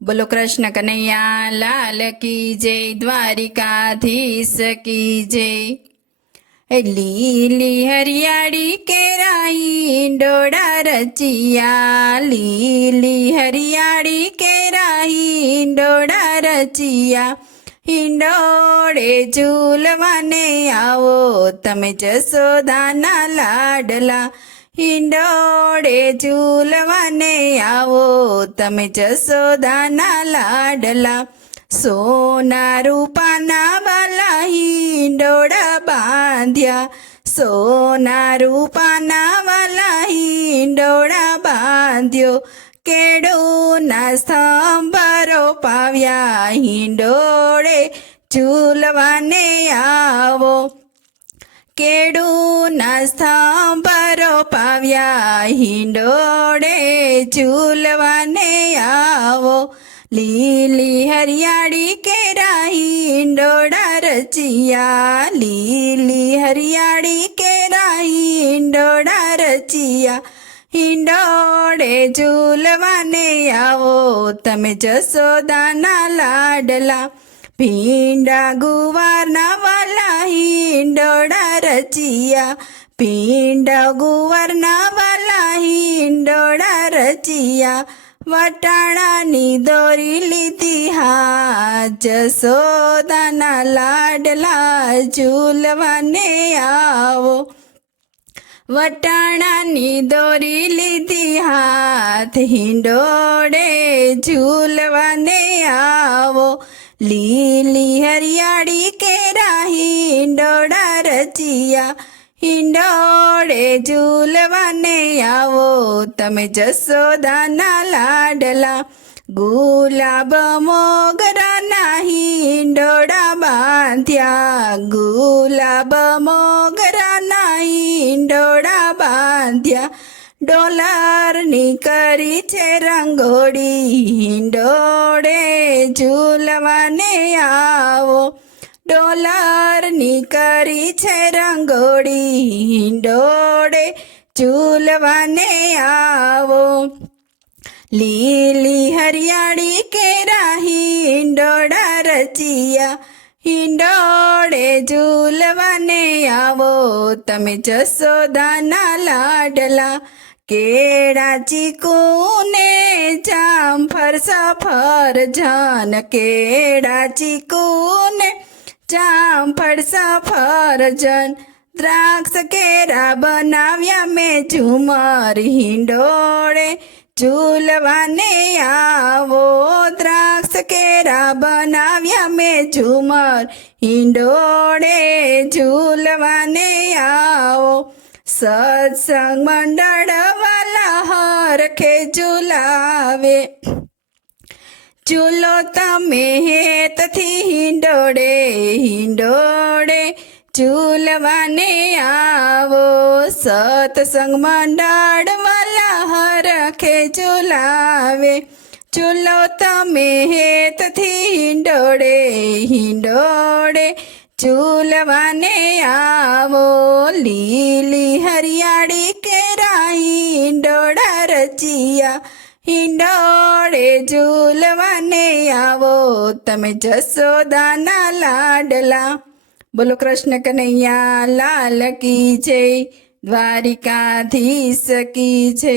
बोलो कृष्ण कन्हैया लाल की जय, द्वारिकाधीश की जय। लीली हरियाड़ी केराई डोड़ा रचिया, लीली हरियाड़ी केराई डोड़ा रचिया। हिंडोड़े झूलवाने आवो तमे जसोदाना लाडला, हिंडोड़े झूलवाने आवो तमे जसोदाना लाडला। सोना रूपाना वाला हिंडोड़ा बांध्या, सोना रूपाना वाला हिंडोड़ा बांध्यो। केळूना स्तंभरो पाव्या हिंडोळे झूलवाने आवो, केळूना स्तंभरो पाव्या हिंडोळे झूलवाने आवो। લીલી હરિયાળી કેરાઈ હિંડોળા રચિયા, લીલી હરિયાળી કેરાઈ હિંડોળા રચિયા। હિંડોળે ઝૂલવાને આવો તમે જસોદાના લાડલા, ભીંડા ગુવારના વાલા હિંડોળા રચિયા, ભીંડા ગુવારના વાલા હિંડોળા રચિયા। વટાણાની દોરી લીધી હાથ, જસોદાના લાડલા ઝૂલવાને આવો। વટાણાની દોરી લીધી હાથ, હિંડોળે ઝૂલવાને આવો। લીલી હરિયાળી કેરા હિંડોળા રચિયા, हिंडोळे झूलवाने आवो तमे जसोदाना लाडला। गुलाब मोगराना हिंडोळा बांध्या, गुलाब मोगराना हिंडोळा बांध्या। डोलरनी करी छे रंगोळी हिंडोळे झूलवाने आवो, डोलरनी करी छे रंगोळी हिंडोळे झूलवाने आवो। લીલી હરિયાળી કેરા હિંડોળા રચિયા, હિંડોળે ઝૂલવાને આવો તમે જસોદાના લાડલા। કેળા ચીકુને જામફળ સફરજન, કેળા ચીકુને જામફળ સફરજન। દ્રાક્ષ કેરા બનાવ્યા મેં ઝુમર હિંડોળે ઝૂલવાને આવો, દ્રાક્ષ કેરા બનાવ્યા મેં ઝુમર હિંડોળે ઝૂલવાને આવો। સત્સંગ મંડળ વાલા હરખે ઝૂલાવે, ઝૂલો તમે હેતથી હિંડોળે, હિંડોળે ઝૂલવાને આવો। સત્સંગ મંડળ વાલા હરખે ઝૂલાવે, ઝૂલો તમે હેતથી હિંડોળે, હિંડોળે ઝૂલવાને આવો। લીલી હરિયાળી કેરા હિંડોળા રચિયા, હિંડોળે ઝૂલવાને આવો તમે જસોદાના લાડલા। બોલો કૃષ્ણ કનૈયા લાલ કી જય, દ્વારિકાધીશ કી જય।